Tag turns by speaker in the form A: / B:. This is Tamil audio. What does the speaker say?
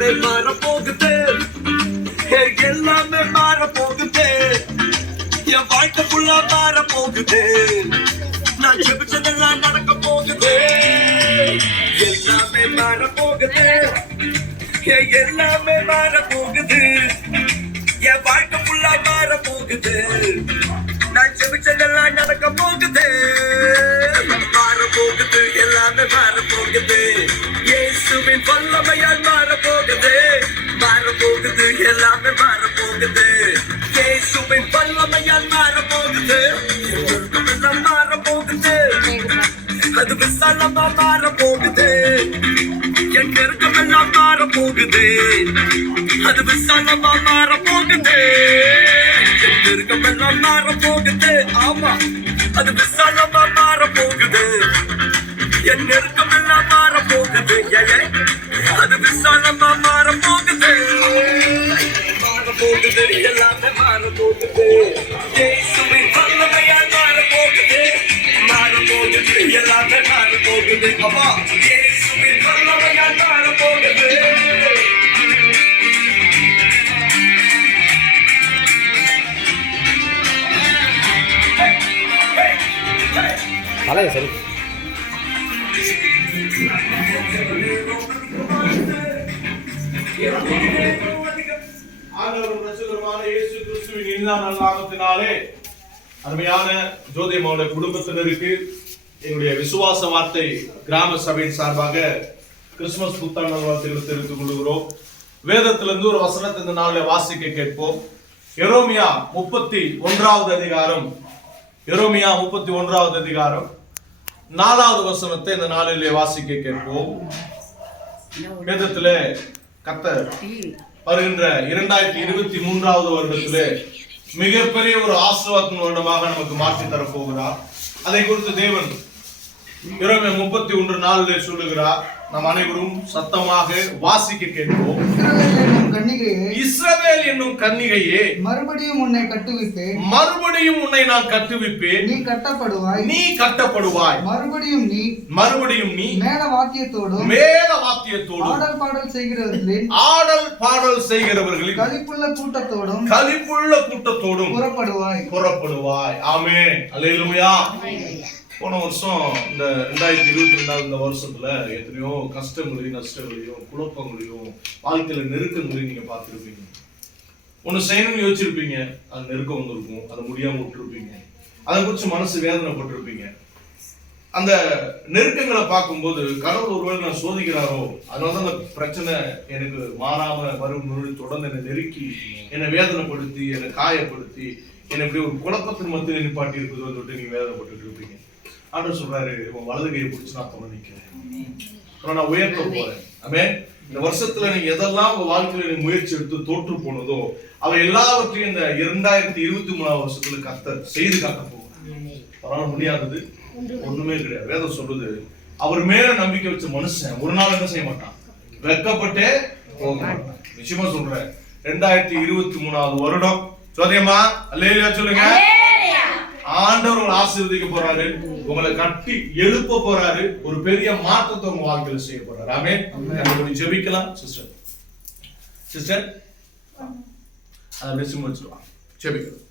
A: எல்லாமே மாற போகுது எல்லாமே மாற போகுது என் வாழ்க்கை ஃபுல்லா மாற போகுது நான் ஜெபிச்சதெல்லாம் நடக்க போகுது. எல்லாமே மாற போகுது எல்லாமே மாற போகுது என் வாழ்க்கை ஃபுல்லா மாற போகுது நான் ஜெபிச்சதெல்லாம் நடக்க போகுது. மாற போகுது எல்லாமே மாற போகுது இயேசுவின் வல்லமையால் மாற இயேசுவின் வல்லமையால் மாற போகுது எல்லாம் மாற போகுது அது விசாலமா மாற போகுது என் நெருக்கமெல்லாம் மாற போகுது அது விசாலமா மாற போகுது என் நெருக்கமெல்லாம் மாற போகுது ஆமா அது விசாலமா மாற போகுது என் நெருக்கமெல்லாம் மாற போகுது அது விசாலமா மாற போகுது போகுது எல்லாமே மாற போகுது இயேசுவின் வல்லமையால் மாற போகுது மாற போகுது எல்லாமே மாற போகுது அப்பா போகுது
B: தலையை சரி.
C: ஆண்டவரும் ரட்சகருமான இயேசு கிறிஸ்துவின் இனிதா நாமத்தினாலே அருமையான ஜோதியமாவுடைய குடும்பத்தினருக்கு எங்களுடைய விசுவாச வார்த்தை கிராம சபையின் சார்பாக கிறிஸ்துமஸ் புத்தாண்டு நல்வாழ்த்துக்களை தெரிவித்துக் கொள்கிறோம். வேதத்திலிருந்து ஒரு வசனத்தை இந்த நாளில் வாசிக்க கேட்போம். எரோமியா முப்பத்தி ஒன்றாவது அதிகாரம். எரோமியா முப்பத்தி ஒன்றாவது அதிகாரம். நாலாவது வசனத்தை இந்த நாளிலே வாசிக்க கேட்போம். வேதத்தில் கத்தர் வருகின்ற இரண்டாயிரத்தி இருபத்தி மூன்றாவது வருடத்திலே மிகப்பெரிய ஒரு ஆசீர்வாதத்தின் வருடமாக நமக்கு மாற்றி தரப் போகிறார் அதை குறித்து தேவன் இருபது முப்பத்தி ஒன்று நாளிலே சொல்லுகிறார். நம் அனைவரும் சத்தமாக வாசிக்க கேட்போம்.
D: கன்னிகையே
C: இஸ்ரவேல் என்னும் கன்னிகையே
D: மறுபடியும் உன்னை கட்டுவிப்பேன்.
C: மறுபடியும் உன்னை நான் கட்டுவிப்பேன்.
D: நீ கட்டப்படுவாய்.
C: நீ கட்டப்படுவாய்.
D: மறுபடியும் நீ
C: மறுபடியும் நீ
D: மேல வாக்கியத்தோடும்
C: மேல வாக்கியத்தோடு
D: பாடல் பாடல் செய்கிறவர்களின்
C: ஆடல் பாடல் செய்கிறவர்களின்
D: கலிப்புள்ள கூட்டத்தோடும்
C: கலிப்புள்ள கூட்டத்தோடும்
D: புறப்படுவாய்.
C: புறப்படுவாய். ஆமே அல்லேலூயா. போன வருஷம் இந்த ரெண்டாயிரத்தி இருபத்தி ரெண்டாவது இந்த வருஷத்துல எத்தனையோ கஷ்டங்களையும் நஷ்டங்களையும் குழப்பங்களையும் வாழ்க்கையில நெருக்கங்களையும் நீங்க பார்த்திருப்பீங்க. ஒண்ணு செய்யணும்னு யோசிச்சிருப்பீங்க. அது நெருக்கம் வந்திருக்கும். அதை முடியாம விட்டுருப்பீங்க. அதை குறிச்சு மனசு வேதனைப்பட்டிருப்பீங்க. அந்த நெருக்கங்களை பார்க்கும்போது கடவுள் ஒருவேளை நான் சோதிக்கிறாரோ அதனால தான் அந்த பிரச்சனை எனக்கு மாறாம வரும் நொடி தொடர்ந்து என்னை நெருக்கி என்னை வேதனைப்படுத்தி என்னை காயப்படுத்தி என்னை இப்படி ஒரு குழப்பத்தின் மத்தியில் நிப்பாட்டி இருக்குதோ சொல்லிட்டு நீங்க வேதனைப்பட்டு இருப்பீங்க. ஆண்டவர் சொல்றாரு உன் வலது கையை பிடிச்சி நான் துணை நிற்கிறேன் நான் உயர்த்த போறேன். ஆமே இந்த வருஷத்துல நீங்க எதெல்லாம் உங்க வாழ்க்கையில நீங்க முயற்சி எடுத்து தோற்று போனதோ அவை எல்லாவற்றையும் இந்த இரண்டாயிரத்தி இருபத்தி மூணாவது வருஷத்துல கத்த செய்து காட்ட அவரால முடியாதது ஒண்ணுமே கிடையாது. வேதம் சொல்லுது அவர் மேல நம்பிக்கை வச்ச மனுஷன் ஒரு நாள் என்ன செய்ய மாட்டான்? வெக்கப்பட்டே போக மாட்டான். நிச்சயமா சொல்றேன். ரெண்டாயிரத்தி இருபத்தி மூணாவது வருடம். சோதியம்மா அல்லேலியா சொல்லுங்க. ஆண்டவர் உங்களை ஆசீர்வதிக்க போறாரு. உங்களை கட்டி எழுப்ப போறாரு. ஒரு பெரிய மாற்றத்தை உங்க வாழ்க்கையில செய்ய போறாரு. ஆமே கொஞ்சம் ஜெபிக்கலாம். சிஸ்டர். சிஸ்டர். அதை வச்சுருவாங்க ஜெபிக்கலாம்.